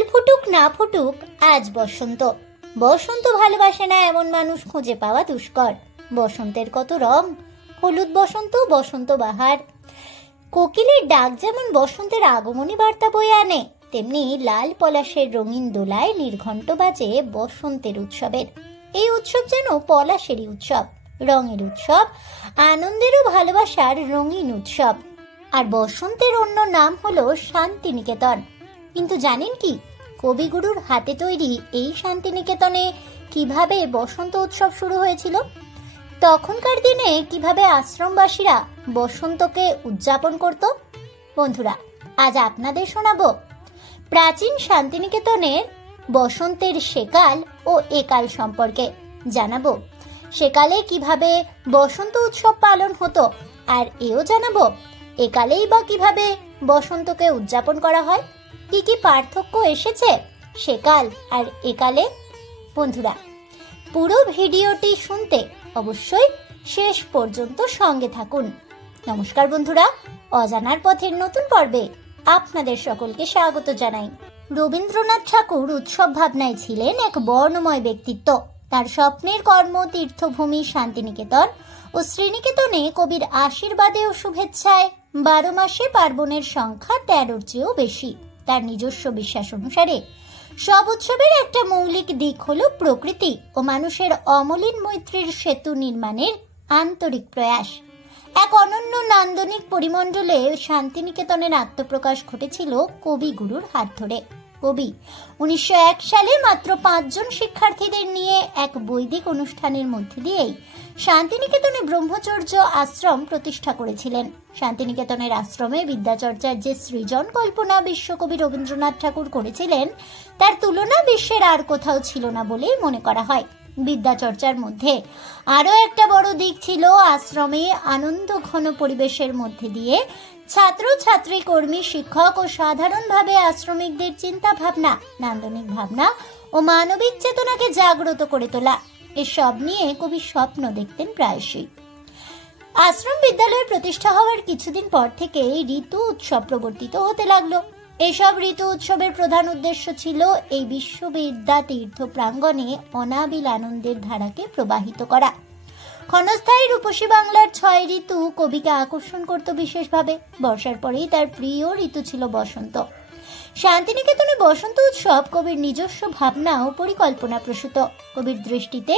ফুল ফুটুক না ফুটুক আজ বসন্ত। বসন্ত ভালোবাসে না এমন মানুষ খুঁজে পাওয়া দুষ্কর। বসন্তের কত রং, হলুদ বসন্ত, বসন্ত বাহার। কোকিলের ডাক যেমন বসন্তের আগমনী বার্তা বয়ে আনে, তেমনি লাল পলাশের রঙিন দোলায় নির্ঘণ্ট বাজে বসন্তের উৎসবের। এই উৎসব যেন পলাশেরই উৎসব, রঙের উৎসব, আনন্দের ও ভালোবাসার রঙিন উৎসব। আর বসন্তের অন্য নাম হলো শান্তিনিকেতন। কিন্তু জানেন কি, কবিগুরুর হাতে তৈরি এই শান্তিনিকেতনে কিভাবে বসন্ত উৎসব শুরু হয়েছিল? তখনকার দিনে কিভাবে আশ্রমবাসীরা বসন্তকে উদযাপন করত? বন্ধুরা, আজ আপনাদের শোনাবো প্রাচীন শান্তিনিকেতনের বসন্তের সেকাল ও একাল সম্পর্কে। জানাবো সেকালে কিভাবে বসন্ত উৎসব পালন হতো, আর এও জানাবো একালেই বা কিভাবে বসন্তকে উদযাপন করা হয়, কি কি পার্থক্য এসেছে সেকাল আর একালে। বন্ধুরা, পুরো ভিডিওটি শুনতে অবশ্যই শেষ পর্যন্ত সঙ্গে থাকুন। নমস্কার বন্ধুরা, অজানার পথের নতুন পর্বে আপনাদের সকলকে স্বাগত জানাই। রবীন্দ্রনাথ ঠাকুর উৎসব ভাবনায় ছিলেন এক বর্ণময় ব্যক্তিত্ব। তার স্বপ্নের কর্ম তীর্থভূমি শান্তিনিকেতন ও শ্রীনিকেতনে কবির আশীর্বাদে ও শুভেচ্ছায় 12 মাসে পার্বণের সংখ্যা 13-র চেয়েও বেশি। তার নিজস্ব বিশ্বাস অনুসারে সব উৎসবের একটা মৌলিক দিক হলো প্রকৃতি ও মানুষের অমলিন মৈত্রীর সেতু নির্মাণের আন্তরিক প্রয়াস। এক অনন্য নান্দনিক পরিমণ্ডলে শান্তিনিকেতনের আত্মপ্রকাশ ঘটেছিল কবিগুরুর হাত ধরে। কবি 1901 সালে মাত্র 5 জন শিক্ষার্থীদের নিয়ে এক বৈদিক অনুষ্ঠানের মধ্যে দিয়েই শান্তিনিকেতনে ব্রহ্মচর্য আশ্রম প্রতিষ্ঠা করেছিলেন। শান্তিনিকেতনের আশ্রমে বিদ্যাচর্চার যে সৃজন কল্পনা বিশ্বকবি রবীন্দ্রনাথ ঠাকুর করেছিলেন, তার তুলনা বিশ্বের আর কোথাও ছিল না বলেই মনে করা হয়। বিদ্যাচর্চার মধ্যে আরও একটা বড় দিক ছিল আশ্রমে আনন্দ ঘন পরিবেশের মধ্যে দিয়ে ছাত্র ছাত্রী, কর্মী, শিক্ষক ও সাধারণভাবে আশ্রমিকদের চিন্তা ভাবনা, নান্দনিক ভাবনা ও মানবিক চেতনাকে জাগ্রত করে তোলা। এসব নিয়ে কবি স্বপ্ন দেখতেন প্রায়শই। আশ্রম বিদ্যালয় প্রতিষ্ঠা হওয়ার কিছুদিন পর থেকে ঋতু উৎসব প্রবর্তিত হতে লাগলো। এসব ঋতু উৎসবের প্রধান উদ্দেশ্য ছিল এই বিশ্ববিদ্যা তীর্থ প্রাঙ্গণে অনাবিল আনন্দের ধারাকে প্রবাহিত করা। ক্ষণস্থায়ী রূপসী বাংলার 6 ঋতু কবিকে আকর্ষণ করত বিশেষভাবে। বর্ষার পরেই তার প্রিয় ঋতু ছিল বসন্ত। শান্তিনিকেতনে বসন্ত উৎসব কবির নিজস্ব ভাবনা ও পরিকল্পনা প্রসূত। কবির দৃষ্টিতে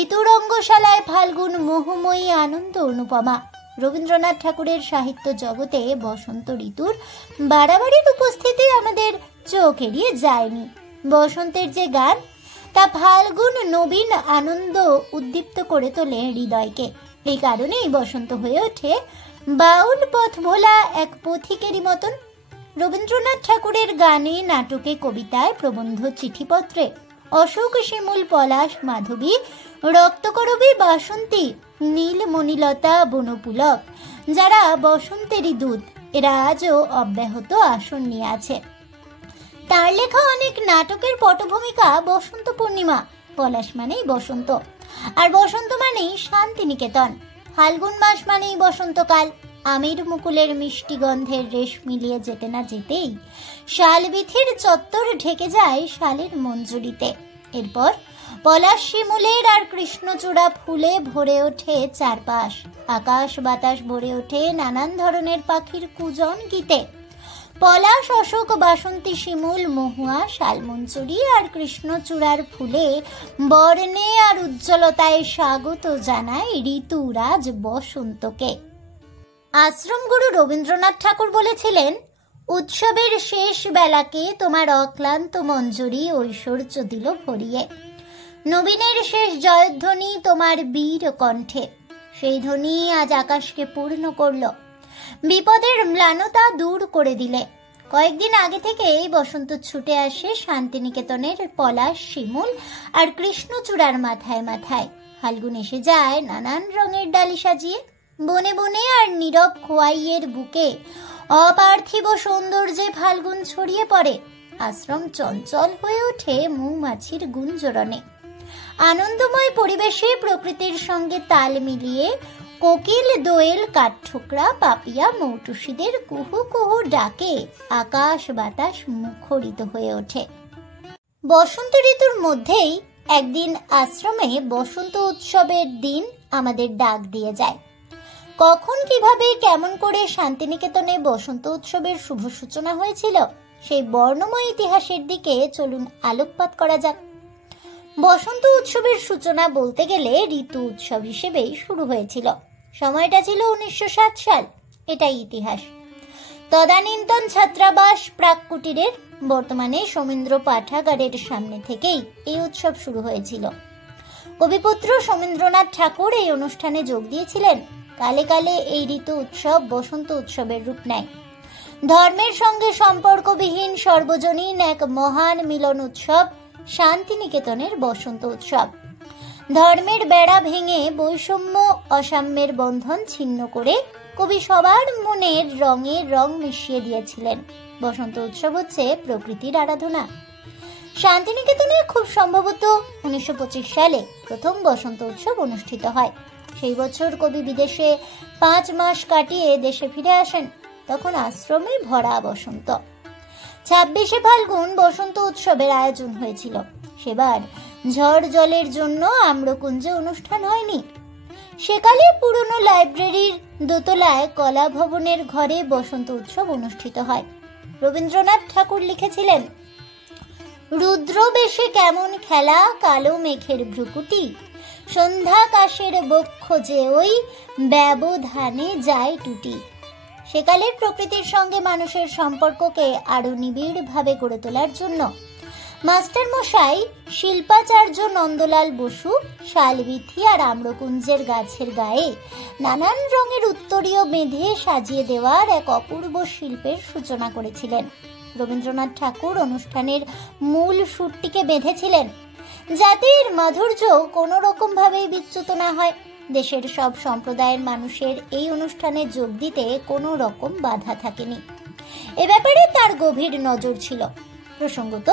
ঋতুরঙ্গশালায় ফাল্গুন মোহময়ী আনন্দ অনুপমা। রবীন্দ্রনাথ ঠাকুরের সাহিত্য জগতে বসন্ত ঋতুর বাড়াবাড়ির উপস্থিতি আমাদের চোখ এড়িয়ে যায়নি। বসন্তের যে গান, তা ফাল্গুন নবীন আনন্দ উদ্দীপ্ত করে তোলে হৃদয়কে। এই কারণেই বসন্ত হয়ে ওঠে বাউল পথ ভোলা এক পথিকেরই মতন। রবীন্দ্রনাথ ঠাকুরের গানে, নাটকে, কবিতায়, প্রবন্ধ, চিঠিপত্রে অশোক, শিমুল, পলাশ, মাধবী, রক্তকরবী, বাসন্তী, নীল, মণিলতা, বনপুলক, যারা বসন্তেরই দূত, এরা আজও অব্যাহত আসন নিয়ে আছে। তার লেখা অনেক নাটকের পটভূমিকা বসন্ত পূর্ণিমা। পলাশ মানেই বসন্ত, আর বসন্ত মানেই শান্তিনিকেতন। ফাল্গুন মাস মানেই বসন্তকাল। আমের মুকুলের মিষ্টি গন্ধের রেশ মিলিয়ে যেতে না যেতেই শালবিথির চত্বর ঢেকে যায় শালের মঞ্জুরিতে। এরপর পলাশ, শিমুলের আর কৃষ্ণচূড়া ফুলে ভরে ওঠে চারপাশ। আকাশ বাতাস ভরে ওঠে নানান ধরনের পাখির কুজন গীতে। পলাশ, অশোক, বাসন্তী, শিমুল, মহুয়া, শালমঞ্জুরি আর কৃষ্ণচূড়ার ফুলে বর্ণে আর উজ্জ্বলতায় স্বাগত জানায় ঋতুরাজ বসন্তকে। আশ্রমগুরু রবীন্দ্রনাথ ঠাকুর বলেছিলেন, উৎসবের শেষ বেলাকে তোমার অক্লান্ত মঞ্জুরি ঐশ্বর্য দিল ভরিয়ে। নবীনের শেষ জয়ধ্বনি তোমার বীর কণ্ঠে। সেই ধ্বনি আজ আকাশকে পূর্ণ করল, বিপদের ম্লানতা দূর করে দিলে। কয়েকদিন আগে থেকে এই বসন্ত ছুটে আসে শান্তিনিকেতনের পলাশ, শিমুল আর কৃষ্ণচূড়ার মাথায় মাথায়। ফাল্গুন এসে যায় নানান রঙের ডালি সাজিয়ে। বনে বনে আর নীরব খোয়াইয়ের বুকে অপার্থিব সৌন্দর্যে ফাল্গুন ছড়িয়ে পড়ে। আশ্রম চঞ্চল হয়ে ওঠে মৌমাছির গুঞ্জরণে। আনন্দময় পরিবেশে প্রকৃতির সঙ্গে তাল মিলিয়ে কোকিল, দোয়েল, কাঠঠোকরা, পাপিয়া, মৌটুসিদের কুহু কুহু ডাকে আকাশ বাতাস মুখরিত হয়ে ওঠে। বসন্ত ঋতুর মধ্যেই একদিন আশ্রমে বসন্ত উৎসবের দিন আমাদের ডাক দিয়ে যায়। কখন, কিভাবে, কেমন করে শান্তিনিকেতনে বসন্ত উৎসবের শুভ সূচনা হয়েছিল সেই বর্ণময় ইতিহাসের দিকে চলুন আলোকপাত করা যাক। বসন্ত উৎসবের সূচনা বলতে গেলে ঋতু উৎসব হিসেবেই শুরু হয়েছিল। সময়টা ছিল 1907 সাল, এটাই ইতিহাস। তদানীন্তন ছাত্রাবাস প্রাক কুটিরের, বর্তমানে সমীন্দ্র পাঠাগারের সামনে থেকেই এই উৎসব শুরু হয়েছিল। কবিপুত্র সমীন্দ্রনাথ ঠাকুর এই অনুষ্ঠানে যোগ দিয়েছিলেন। কালে কালে এই ঋতু উৎসব বসন্ত উৎসবের রূপ নেয়। ধর্মের সঙ্গে সম্পর্কবিহীন সর্বজনীন এক মহান মিলন উৎসব শান্তিনিকেতনের বসন্ত উৎসব। ধর্মের বেড়া ভেঙে বৈষম্য অসাম্যের বন্ধন ছিন্ন করে কবি সবার মনের রঙে রং মিশিয়ে দিয়েছিলেন। বসন্ত উৎসব হচ্ছে প্রকৃতির আরাধনা। শান্তিনিকেতনে খুব সম্ভবত 1925 সালে প্রথম বসন্ত উৎসব অনুষ্ঠিত হয়। সেই বছর কবি বিদেশে 5 মাস কাটিয়ে দেশে ফিরে আসেন। তখন আশ্রমে ভরা বসন্ত। 26শে ফাল্গুন বসন্ত উৎসবের আয়োজন হয়েছিল। সেবার ঝড় জলের জন্য আম্রকুঞ্জে অনুষ্ঠান হয়নি। সেকালে পুরনো লাইব্রেরির দোতলায় কলা ভবনের ঘরে বসন্ত উৎসব অনুষ্ঠিত হয়। রবীন্দ্রনাথ ঠাকুর লিখেছিলেন, রুদ্র বেশে কেমন খেলা, কালো মেঘের ভ্রুকুটি, সন্ধ্যাকাশের বক্ষ যে ওই ব্যবধানে যায় টুটি। সেকালের প্রকৃতির সঙ্গে মানুষের সম্পর্ককে আরো নিবিড়ভাবে গড়ে তোলার জন্য মাস্টার মশাই শিল্পাচার্য নন্দলাল বসু শালবিথি আর আম্রকুঞ্জের গাছের গায়ে নানান রঙের উত্তরীয় বেঁধে সাজিয়ে দেওয়ার এক অপূর্ব শিল্পের সূচনা করেছিলেন। রবীন্দ্রনাথ ঠাকুর অনুষ্ঠানের মূল সুরটিকে বেঁধেছিলেন যাতে এর মাধুর্য কোনো রকম ভাবেই বিচ্যুত না হয়। দেশের সব সম্প্রদায়ের মানুষের এই অনুষ্ঠানে যোগ দিতে কোনো রকম বাধা থাকেনি। এ ব্যাপারে তার গভীর নজর ছিল। প্রসঙ্গত,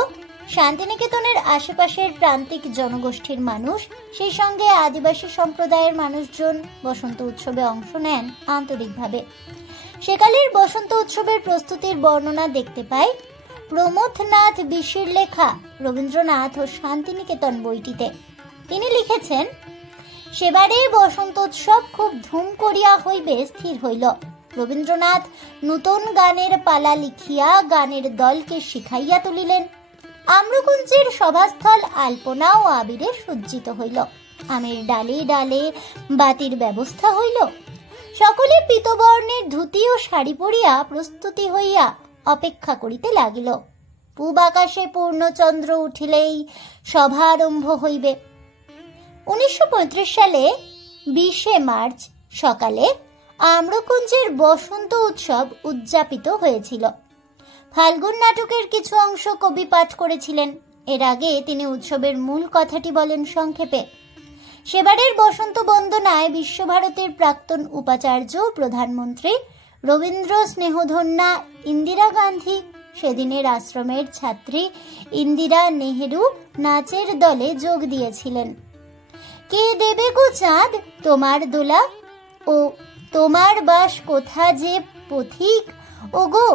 শান্তিনিকেতনের আশেপাশের প্রান্তিক জনগোষ্ঠীর মানুষ, সেই সঙ্গে আদিবাসী সম্প্রদায়ের মানুষজন বসন্ত উৎসবে অংশ নেন আন্তরিকভাবে। সেকালের বসন্ত উৎসবের প্রস্তুতির বর্ণনা দেখতে পাই প্রমথনাথ বিশির লেখা রবীন্দ্রনাথ ও শান্তিনিকেতন বইটিতে। তিনি লিখেছেন, সেবারে বসন্ত উৎসব খুব ধুম করিয়া হইবে স্থির হইল। রবীন্দ্রনাথ নূতন গানের পালা লিখিয়া গানের দলকে শিখাইয়া তুলিলেন। আম্রকুঞ্জের সভাস্থল আলপনা ও আবিরে সজ্জিত হইল। আমের ডালে ডালে বাতির ব্যবস্থা হইল। সকলে পীতবর্ণের ধুতি ও শাড়ি পরিয়া প্রস্তুতি হইয়া অপেক্ষা করিতে লাগিল। পূব আকাশে পূর্ণচন্দ্র উঠিলেই সভারম্ভ হইবে। 1935 সালে 20শে মার্চ সকালে আম্রকুঞ্জের বসন্ত উৎসব উদযাপিত হয়েছিল। ফাল্গুন নাটকের কিছু অংশ কবি পাঠ করেছিলেন। এর আগে তিনি উৎসবের মূল কথাটি বলেন সংক্ষেপে। সেবারের বসন্ত বন্দনায় বিশ্বভারতীর প্রাক্তন উপাচার্য প্রধানমন্ত্রী রবীন্দ্র স্নেহধন্যা ইন্দিরা গান্ধী, সেদিনের আশ্রমের ছাত্রী ইন্দিরা নেহেরু নাচের দলে যোগ দিয়েছিলেন। কে দেবে গো চাঁদ তোমার দোলা, ও তোমার বাস কোথা যে পথিক, ও গো,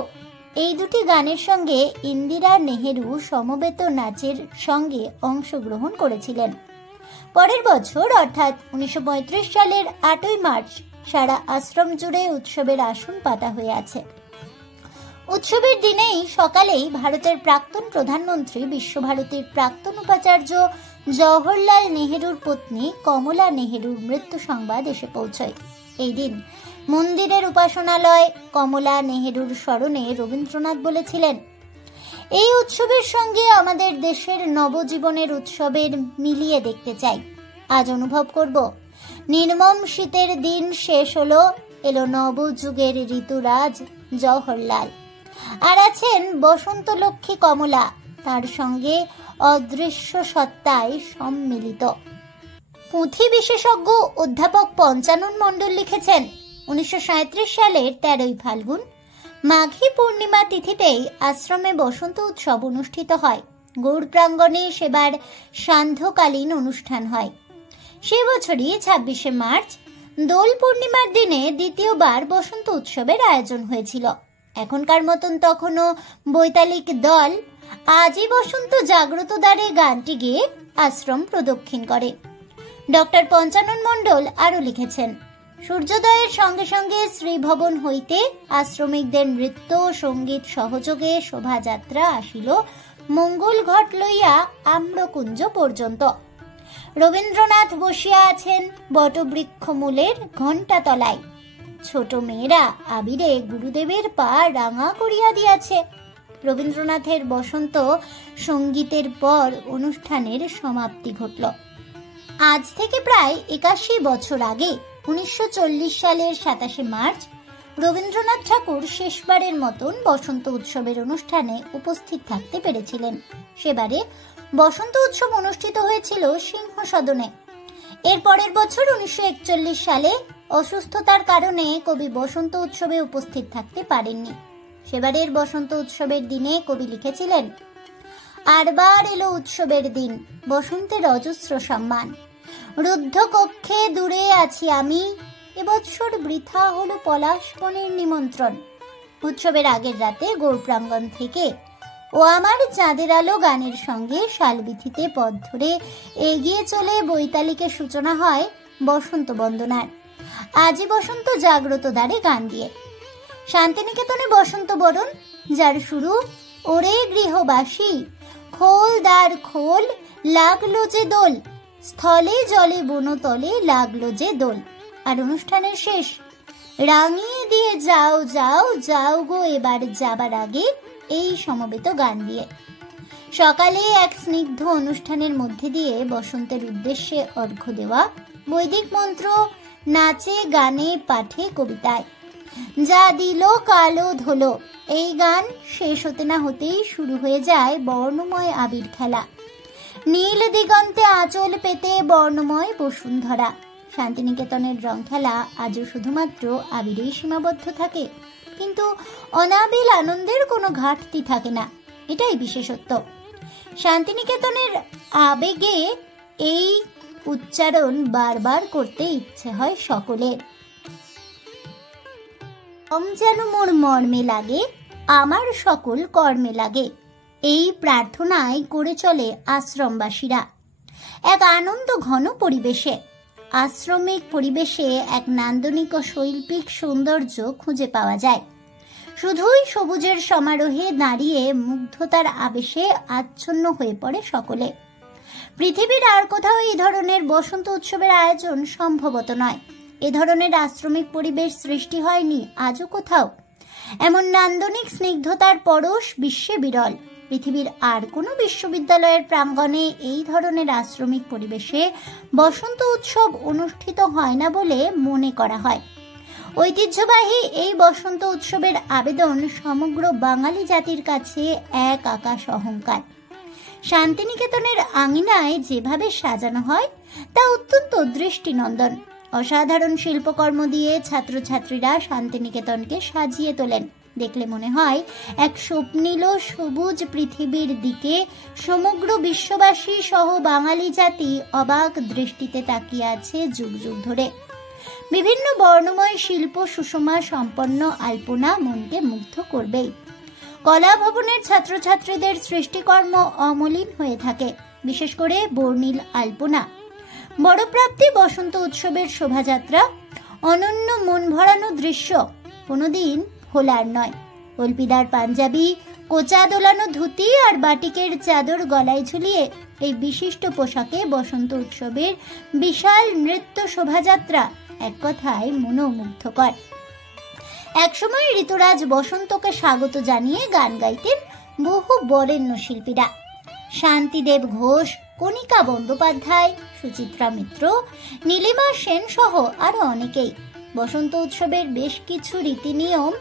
এই দুটি গানের সঙ্গে ইন্দিরা নেহেরু সমবেত নাচের সঙ্গে অংশগ্রহণ করেছিলেন। পরের বছর অর্থাৎ 1935 সালের 8ই মার্চ সারা আশ্রম জুড়ে উৎসবের আসন পাতা হয়ে আছে। উৎসবের দিনেই সকালেই ভারতের প্রাক্তন প্রধানমন্ত্রী বিশ্বভারতীর প্রাক্তন উপাচার্য জওহরলাল নেহেরুর পত্নী কমলা নেহেরুর মৃত্যু সংবাদ এসে পৌঁছয়। এই দিন মন্দিরের উপাসনালয় কমলা নেহেরুর স্মরণে রবীন্দ্রনাথ বলেছিলেন, এই উৎসবের সঙ্গে আমাদের দেশের নবজীবনের উৎসবের মিলিয়ে দেখতে চাই। আজ অনুভব করব, নির্মম শীতের দিন শেষ হলো, এলো নবযুগের ঋতুরাজ জওহরলাল। আর আছেন বসন্ত লক্ষ্মী কমলা, তার সঙ্গে অদৃশ্য সত্তায় সম্মিলিত। পুঁথি বিশেষজ্ঞ অধ্যাপক পঞ্চানন মণ্ডল লিখেছেন, 1937 সালের 13ই ফাল্গুন মাঘী পূর্ণিমা তিথিতেই আশ্রমে বসন্ত উৎসব অনুষ্ঠিত হয়। গৌড় প্রাঙ্গণে সেবার সান্ধ্যকালীন অনুষ্ঠান হয়। সে বছরই 26শে মার্চ দোল পূর্ণিমার দিনে দ্বিতীয়বার বসন্ত উৎসবের আয়োজন হয়েছিল। এখনকার মতন তখনও বৈতালিক দল আজই বসন্ত জাগ্রত দ্বারে গানটি গেয়ে আশ্রম প্রদক্ষিণ করে। ডক্টর পঞ্চানন মণ্ডল আরো লিখেছেন, সূর্যোদয়ের সঙ্গে সঙ্গে শ্রীভবন হইতে আশ্রমিকদের নৃত্য সঙ্গীত সহযোগে শোভাযাত্রা আসিল মঙ্গল ঘট লইয়া আম্রকুঞ্জ পর্যন্ত। রবীন্দ্রনাথ বসিয়া আছেন বটবৃক্ষ মূলের ঘণ্টা তলায়। ছোট মেয়েরা আবিরে গুরুদেবের পা রাঙা করিয়া দিয়াছে। রবীন্দ্রনাথের বসন্ত সঙ্গীতের পর অনুষ্ঠানের সমাপ্তি ঘটল। আজ থেকে প্রায় 81 বছর আগে 1940 সালের 27শে মার্চ রবীন্দ্রনাথ ঠাকুর শেষবারের মতন বসন্ত উৎসবের অনুষ্ঠানে উপস্থিত থাকতে পেরেছিলেন। সেবারে বসন্ত উৎসব অনুষ্ঠিত হয়েছিল সিংহ সদনে। এর পরের বছর 1941 সালে অসুস্থতার কারণে কবি বসন্ত উৎসবে উপস্থিত থাকতে পারেননি। সেবারের বসন্ত উৎসবের দিনে কবি লিখেছিলেন, আরবার এলো উৎসবের দিন, বসন্তের অজস্র সম্মান, রুদ্ধ কক্ষে দূরে আছি আমি, এবছর বৃথা হলো পলাশবনের নিমন্ত্রণ। উৎসবের আগের রাতে গৌর প্রাঙ্গণ থেকে ও আমার চাঁদের আলো গানের সঙ্গে শালবিথিতে পথ ধরে এগিয়ে চলে বৈতালিকের সূচনা হয় বসন্ত বন্দনার। আজই বসন্ত জাগ্রত দ্বারে গান দিয়ে। শান্তিনিকেতনে বসন্ত বরণ, যার শুরু ওরে গৃহবাসী, খোল দ্বার খোল, লাগলো যে দোল, স্থলে জলে বনতলে লাগলো যে দোল। আর অনুষ্ঠানের শেষ, রাঙিয়ে দিয়ে যাও যাও যাও গো এবার যাবার আগে, এই সমবেত গান দিয়ে। সকালে এক স্নিগ্ধ অনুষ্ঠানের মধ্যে দিয়ে বসন্তের উদ্দেশ্যে অর্ঘ্য দেওয়া, বৈদিক মন্ত্র, নাচে গানে পাঠে কবিতায়, যা দিল কালো ধলো, এই গান শেষ হতে না হতেই শুরু হয়ে যায় বর্ণময় আবির খেলা। নীল দিগন্তে আঁচল পেতে বর্ণময় বসুন্ধরা। শান্তিনিকেতনের রং খেলা আজও শুধুমাত্র আবিরেই সীমাবদ্ধ থাকে, কিন্তু অনাবিল আনন্দের কোনো ঘাটতি থাকে না, এটাই বিশেষত্ব। শান্তিনিকেতনের আবেগে এই উচ্চারণ বারবার করতে ইচ্ছে হয় সকলের। যেন মোর মর্মে লাগে, আমার সকল কর্মে লাগে, এই প্রার্থনায় করে চলে আশ্রমবাসীরা এক আনন্দ ঘন পরিবেশে। আশ্রমিক পরিবেশে এক নান্দনিক ও শৈল্পিক সৌন্দর্য খুঁজে পাওয়া যায়। শুধুই সবুজের সমারোহে দাঁড়িয়ে মুগ্ধতার আবেশে আচ্ছন্ন হয়ে পড়ে সকলে। পৃথিবীর আর কোথাও এই ধরনের বসন্ত উৎসবের আয়োজন সম্ভবত নয়। এ ধরনের আশ্রমিক পরিবেশ সৃষ্টি হয়নি আজও কোথাও। এমন নান্দনিক স্নিগ্ধতার পরশ বিশ্বে বিরল। পৃথিবীর আর কোনো বিশ্ববিদ্যালয়ের প্রাঙ্গণে এই ধরনের আশ্রমিক পরিবেশে বসন্ত উৎসব অনুষ্ঠিত হয় না বলে মনে করা হয়। ঐতিহ্যবাহী এই বসন্ত উৎসবের আবেদন সমগ্র বাঙালি জাতির কাছে এক আকাশ অহংকার। শান্তিনিকেতনের আঙিনায় যেভাবে সাজানো হয় তা অত্যন্ত দৃষ্টিনন্দন। অসাধারণ শিল্পকর্ম দিয়ে ছাত্রছাত্রীরা শান্তিনিকেতনকে সাজিয়ে তোলেন। দেখলে মনে হয় এক স্বপ্নীল সবুজ পৃথিবীর দিকে সমগ্র বিশ্ববাসী সহ বাঙালি জাতি অবাক দৃষ্টিতে তাকিয়ে আছে যুগ যুগ ধরে। বিভিন্ন বর্ণময় শিল্প সুষমা সম্পন্ন আলপনা মনকে মুগ্ধ করবেই। কলা ভবনের ছাত্রছাত্রীদের সৃষ্টিকর্ম অমলিন হয়ে থাকে, বিশেষ করে বর্ণিল আলপনা। বড় প্রাপ্তি বসন্ত উৎসবের শোভাযাত্রা অনন্য মন ভরানো দৃশ্য, কোনোদিন ভোলার নয়। কল্পিদার পাঞ্জাবি, কোচা দোলানো ধুতি আর বাটিকের চাদর গলায় ঝুলিয়ে এই বিশিষ্ট পোশাকে বসন্ত উৎসবের বিশাল নৃত্য শোভাযাত্রা এক কথায় মনোমুগ্ধকর। একসময় ঋতুরাজ বসন্তকে স্বাগত জানিয়ে গান গাইতেন বহু বরেণ্য শিল্পীরা। শান্তিদেব ঘোষ, কণিকা বন্দ্যোপাধ্যায়, সুচিত্রা মিত্র, নীলিমা সেন সহ আরো অনেকেই। বসন্ত উৎসবের বেশ কিছু রীতিনিয়ম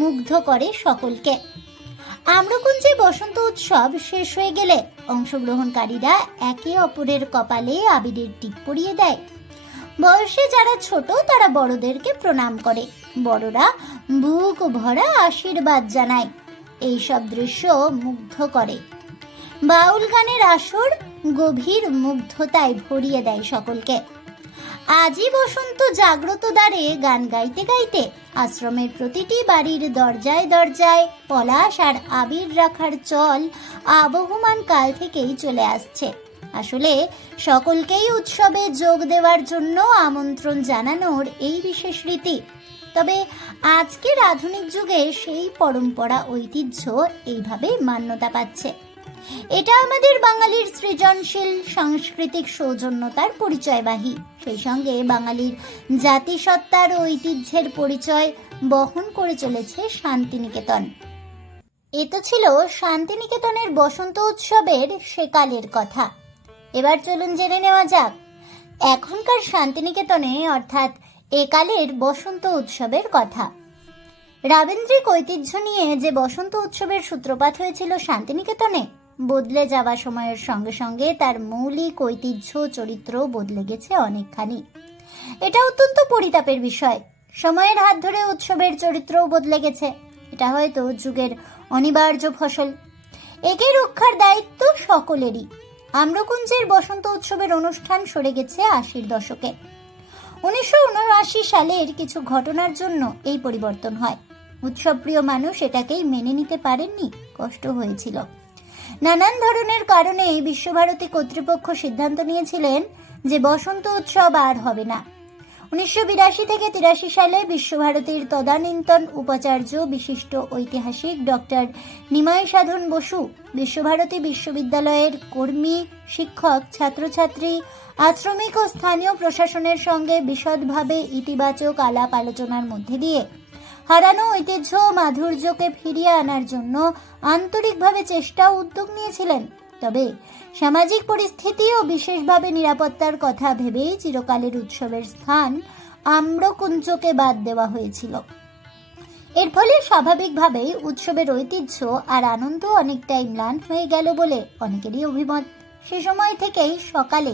মুগ্ধ করে সকলকে। আম্রকুঞ্জে বসন্ত উৎসব শেষ হয়ে গেলে অংশগ্রহণকারীরা একে অপরের কপালে আবিরের টিপ পরিয়ে দেয়। বয়সে যারা ছোট তারা বড়দেরকে প্রণাম করে, বড়রা বুক ভরা আশীর্বাদ জানায়। এইসব দৃশ্য মুগ্ধ করে। বাউল গানের আসর গভীর মুগ্ধতায় ভরিয়ে দেয় সকলকে। আজই বসন্ত জাগ্রত দ্বারে গান গাইতে গাইতে আশ্রমের প্রতিটি বাড়ির দরজায় দরজায় পলাশ আর আবির রাখার চল আবহমান কাল থেকেই চলে আসছে। আসলে সকলকেই উৎসবে যোগ দেওয়ার জন্য আমন্ত্রণ জানানোর এই বিশেষ রীতি। তবে আজকের আধুনিক যুগে সেই পরম্পরা ঐতিহ্য এইভাবে মান্যতা পাচ্ছে। এটা আমাদের বাঙালির সৃজনশীল সাংস্কৃতিক সৌজন্যতার পরিচয়বাহী, সেই সঙ্গে বাঙালির জাতিসত্তার ঐতিহ্যের পরিচয় বহন করে চলেছে শান্তিনিকেতন। এ তো ছিল শান্তিনিকেতনের বসন্ত উৎসবের সেকালের কথা। এবার চলুন জেনে নেওয়া যাক এখনকার শান্তিনিকেতনে অর্থাৎ একালের বসন্ত উৎসবের কথা। রাবীন্দ্রিক ঐতিহ্য নিয়ে যে বসন্ত উৎসবের সূত্রপাত হয়েছিল শান্তিনিকেতনে, বদলে যাওয়া সময়ের সঙ্গে সঙ্গে তার মৌলিক ঐতিহ্য চরিত্র বদলে গেছে অনেকখানি। এটা অত্যন্ত পরিতাপের বিষয়। সময়ের হাত ধরে উৎসবের চরিত্রও বদলে গেছে। এটা হয়তো যুগের অনিবার্য ফসল। একে রক্ষার দায়িত্ব সকলেরই। আম্রকুঞ্জের বসন্ত উৎসবের অনুষ্ঠান সরে গেছে ৮০-র দশকে। ১৯৭৯ সালের কিছু ঘটনার জন্য এই পরিবর্তন হয়। উৎসবপ্রিয় মানুষ এটাকেই মেনে নিতে পারেননি, কষ্ট হয়েছিল। নানান ধরনের কারণে বিশ্বভারতী কর্তৃপক্ষ সিদ্ধান্ত নিয়েছিলেন যে বসন্ত উৎসব আর হবে না। ১৯৮২ থেকে ৮৩ সালে বিশ্বভারতীর তদানীন্তন উপাচার্য বিশিষ্ট ঐতিহাসিক ডক্টর নিমাই সাধন বসু বিশ্বভারতী বিশ্ববিদ্যালয়ের কর্মী, শিক্ষক, ছাত্রছাত্রী, আশ্রমিক ও স্থানীয় প্রশাসনের সঙ্গে বিশদভাবে ইতিবাচক আলাপ আলোচনার মধ্যে দিয়ে হারানো ঐতিহ্য ও মাধুর্যকে ফিরিয়ে আনার জন্য আন্তরিকভাবে চেষ্টা ও উদ্যোগ নিয়েছিলেন। তবে সামাজিক পরিস্থিতি ও বিশেষভাবে নিরাপত্তার কথা ভেবেই চিরকালের উৎসবের স্থান আম্রকুঞ্জকে বাদ দেওয়া হয়েছিল। এর ফলে স্বাভাবিকভাবেই উৎসবের ঐতিহ্য আর আনন্দ অনেকটাই ম্লান হয়ে গেল বলে অনেকেরই অভিমত। সে সময় থেকেই সকালে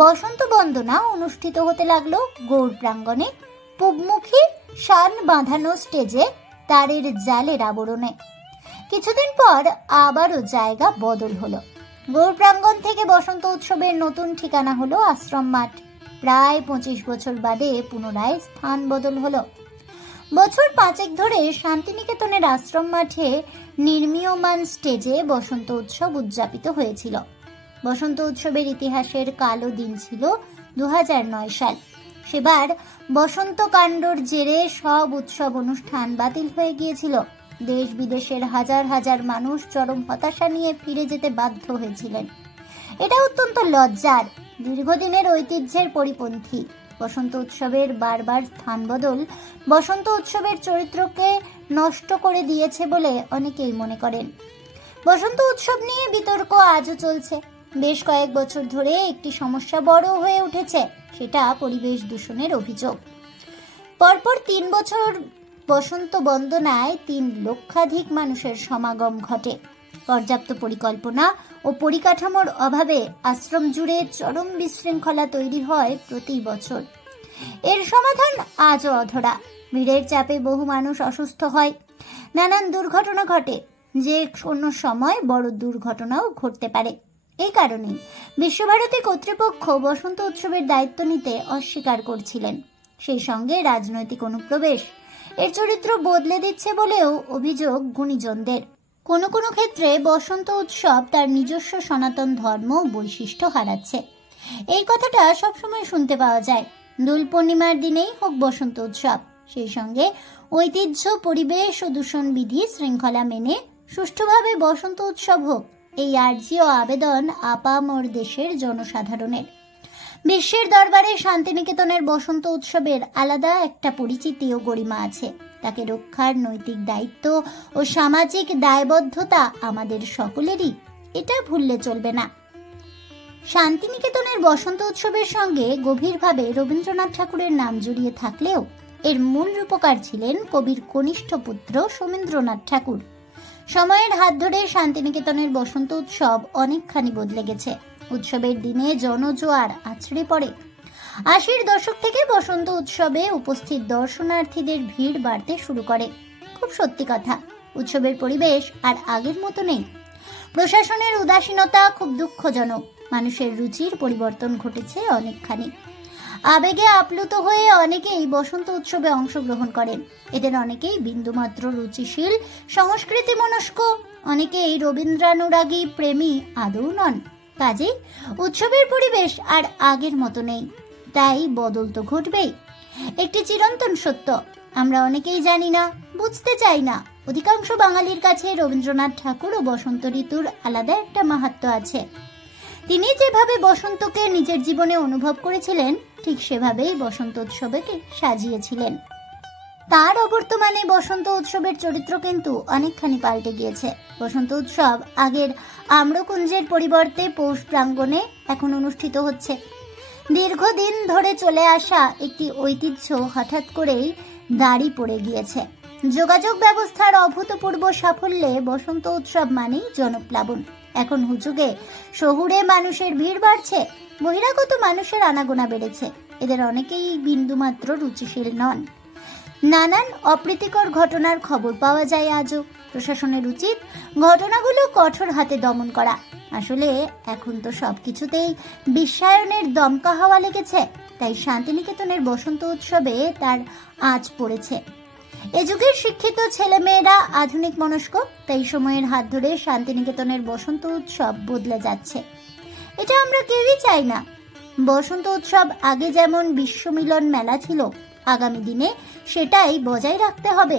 বসন্ত বন্দনা অনুষ্ঠিত হতে লাগলো গৌড় প্রাঙ্গণে, পূবমুখী শান বাঁধানো স্টেজে তারের জালের আবরণে। কিছুদিন পর আবারও জায়গা বদল হলো। গৌড় প্রাঙ্গণ থেকে বসন্ত উৎসবের নতুন ঠিকানা হলো আশ্রম মাঠ। প্রায় ২৫ বছর বাদে পুনরায় স্থান বদল হলো। বছর ৫ ধরে শান্তিনিকেতনের আশ্রম মাঠে নির্মীয়মান স্টেজে বসন্ত উৎসব উদযাপিত হয়েছিল। বসন্ত উৎসবের ইতিহাসের কালো দিন ছিল ২০০৯ সাল। সেবার বসন্ত কাণ্ডর জেরে সব উৎসব অনুষ্ঠান বাতিল হয়ে গিয়েছিল। দেশ বিদেশের হাজার হাজার মানুষ চরম হতাশা নিয়ে ফিরে যেতে বাধ্য হয়েছিলেন। এটা অত্যন্ত লজ্জার, দীর্ঘদিনের ঐতিহ্যের পরিপন্থী। বসন্ত উৎসবের বারবার স্থান বদল বসন্ত উৎসবের চরিত্রকে নষ্ট করে দিয়েছে বলে অনেকেই মনে করেন। বসন্ত উৎসব নিয়ে বিতর্ক আজও চলছে। বেশ কয়েক বছর ধরে একটি সমস্যা বড় হয়ে উঠেছে, সেটা পরিবেশ দূষণের অভিযোগ। পরপর ৩ বছর বসন্ত বন্দনায় ৩ লক্ষাধিক মানুষের সমাগম ঘটে। পর্যাপ্ত পরিকল্পনা ও পরিকাঠামোর অভাবে আশ্রম জুড়ে চরম বিশৃঙ্খলা তৈরি হয় প্রতি বছর। এর সমাধান আজও অধরা। ভিড়ের চাপে বহু মানুষ অসুস্থ হয়, নানান দুর্ঘটনা ঘটে, যে কোনো সময় বড় দুর্ঘটনাও ঘটতে পারে। এই কারণেই বিশ্বভারতী কর্তৃপক্ষ বসন্ত উৎসবের দায়িত্ব নিতে অস্বীকার করছিলেন। সেই সঙ্গে রাজনৈতিক অনুপ্রবেশ এর চরিত্র বদলে দিচ্ছে বলেও অভিযোগ গুণীজনদের। কোনো কোনো ক্ষেত্রে বসন্ত উৎসব তার নিজস্ব সনাতন ধর্ম বৈশিষ্ট্য হারাচ্ছে। এই কথাটা সবসময় শুনতে পাওয়া যায়। দোল পূর্ণিমার দিনেই হোক বসন্ত উৎসব, সেই সঙ্গে ঐতিহ্য, পরিবেশ ও দূষণ বিধি শৃঙ্খলা মেনে সুষ্ঠুভাবে বসন্ত উৎসব হোক, এই আর্জি ও আবেদন আপামর দেশের জনসাধারণের। বিশ্বের দরবারে শান্তিনিকেতনের বসন্ত উৎসবের আলাদা একটা পরিচিতি ও গরিমা আছে। তাকে রক্ষার নৈতিক দায়িত্ব ও সামাজিক দায়বদ্ধতা আমাদের সকলেরই, এটা ভুললে চলবে না। শান্তিনিকেতনের বসন্ত উৎসবের সঙ্গে গভীরভাবে রবীন্দ্রনাথ ঠাকুরের নাম জড়িয়ে থাকলেও এর মূল রূপকার ছিলেন কবির কনিষ্ঠ পুত্র সোমেন্দ্রনাথ ঠাকুর। সময়ের হাত ধরে শান্তিনিকেতনের বসন্ত উৎসব অনেকখানি বদলে গেছে। উৎসবের দিনে জনজোয়ার আছড়ে পড়ে। ৮০-র দশক থেকে বসন্ত উৎসবে উপস্থিত দর্শনার্থীদের ভিড় বাড়তে শুরু করে। খুব সত্যি কথা, উৎসবের পরিবেশ আর আগের মতো নেই। প্রশাসনের উদাসীনতা খুব দুঃখজনক। মানুষের রুচির পরিবর্তন ঘটেছে অনেকখানি। আবেগে আপ্লুত হয়ে অনেকেই বসন্ত উৎসবে অংশগ্রহণ করেন। এদের অনেকেই বিন্দুমাত্র রুচিশীল, সংস্কৃতি মনস্ক, অনেকেই রবীন্দ্রানুরাগী প্রেমী আদৌ নন। কাজেই উৎসবের পরিবেশ আর আগের মতো নেই, তাই বদল তো ঘটবেই। একটি চিরন্তন সত্য আমরা অনেকেই জানি না, বুঝতে চাই না। অধিকাংশ বাঙালির কাছে রবীন্দ্রনাথ ঠাকুর ও বসন্ত ঋতুর আলাদা একটা মাহাত্ম্য আছে। তিনি যেভাবে বসন্তকে নিজের জীবনে অনুভব করেছিলেন, ঠিক সেভাবেই বসন্ত উৎসবকে সাজিয়েছিলেন। তার অবর্তমানে বসন্ত উৎসবের চরিত্র কিন্তু অনেকখানি পাল্টে গিয়েছে। বসন্ত উৎসব আগের আম্রকুঞ্জের পরিবর্তে পৌষ প্রাঙ্গণে এখন অনুষ্ঠিত হচ্ছে। দীর্ঘদিন ধরে চলে আসা একটি ঐতিহ্য হঠাৎ করেই দাঁড়ি পড়ে গিয়েছে। যোগাযোগ ব্যবস্থার অভূতপূর্ব সাফল্যে বসন্ত উৎসব মানেই জনপ্লাবন। এখন হুজুগে শহুরে মানুষের ভিড় বাড়ছে, বহিরাগত মানুষের আনাগোনা বেড়েছে। এদের অনেকেই বিন্দুমাত্র রুচিশীল নন। নানান অপ্রীতিকর ঘটনার খবর পাওয়া যায় আজও। প্রশাসনের উচিত ঘটনাগুলো কঠোর হাতে দমন করা। আসলে এখন তো সবকিছুতেই বিশ্বায়নের দমকা হাওয়া লেগেছে, তাই শান্তিনিকেতনের বসন্ত উৎসবে তার আঁচ পড়েছে। এ যুগের শিক্ষিত ছেলেমেয়েরা আধুনিক মনস্ক, তাই সময়ের হাত ধরে শান্তিনিকেতনের বসন্ত উৎসব বদলে যাচ্ছে। এটা আমরা কেউই চাই না। বসন্ত উৎসব আগে যেমন বিশ্বমিলন মেলা ছিল, আগামী দিনে সেটাই বজায় রাখতে হবে।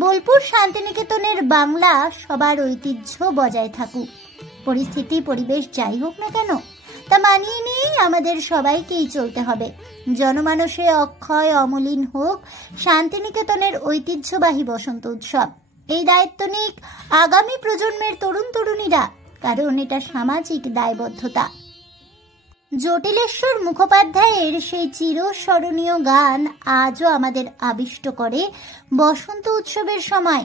বোলপুর শান্তিনিকেতনের বাংলা সবার ঐতিহ্য বজায় থাকুক। পরিস্থিতি পরিবেশ যাই হোক না কেন, তা মানিয়ে নিয়েই আমাদের সবাইকেই চলতে হবে। জনমানসে অক্ষয় অমলিন হোক শান্তিনিকেতনের ঐতিহ্যবাহী বসন্ত উৎসব। এই দায়িত্ব নিক আগামী প্রজন্মের তরুণ তরুণীরা, কারণ এটা সামাজিক দায়বদ্ধতা। জটিলেশ্বর মুখোপাধ্যায়ের সেই চিরস্মরণীয় গান আজও আমাদের আবিষ্ট করে বসন্ত উৎসবের সময়।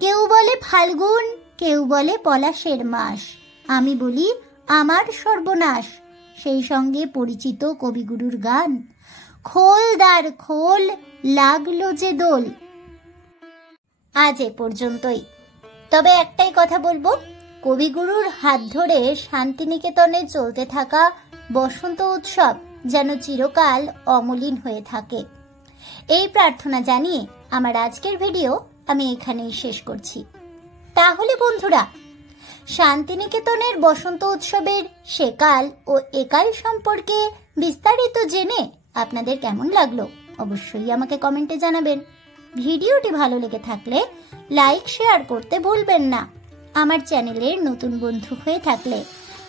কেউ বলে ফাল্গুন, কেউ বলে পলাশের মাস, আমি বলি আমার সর্বনাশ। সেই সঙ্গে পরিচিত কবিগুরুর গান, খোল দ্বার খোল লাগলো যে দোল। আজ এ পর্যন্তই। তবে একটাই কথা বলবো, কবিগুরুর হাত ধরে শান্তিনিকেতনে চলতে থাকা বসন্ত উৎসব যেন চিরকাল অমলিন হয়ে থাকে। এই প্রার্থনা জানিয়ে আমার আজকের ভিডিও আমি এখানেই শেষ করছি। তাহলে বন্ধুরা, শান্তিনিকেতনের বসন্ত উৎসবের সেকাল ও একাল সম্পর্কে বিস্তারিত জেনে আপনাদের কেমন লাগলো অবশ্যই আমাকে কমেন্টে জানাবেন। ভিডিওটি ভালো লেগে থাকলে লাইক শেয়ার করতে ভুলবেন না। আমার চ্যানেলের নতুন বন্ধু হয়ে থাকলে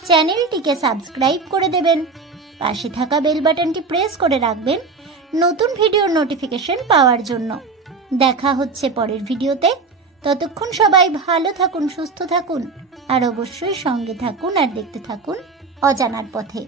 চ্যানেলটিকে সাবস্ক্রাইব করে দেবেন। পাশে থাকা বেল বাটনটি প্রেস করে রাখবেন নতুন ভিডিওর নোটিফিকেশন পাওয়ার জন্য। দেখা হচ্ছে পরের ভিডিওতে। ততক্ষণ সবাই ভালো থাকুন, সুস্থ থাকুন, আর অবশ্যই সঙ্গে থাকুন আর দেখতে থাকুন অজানার পথে।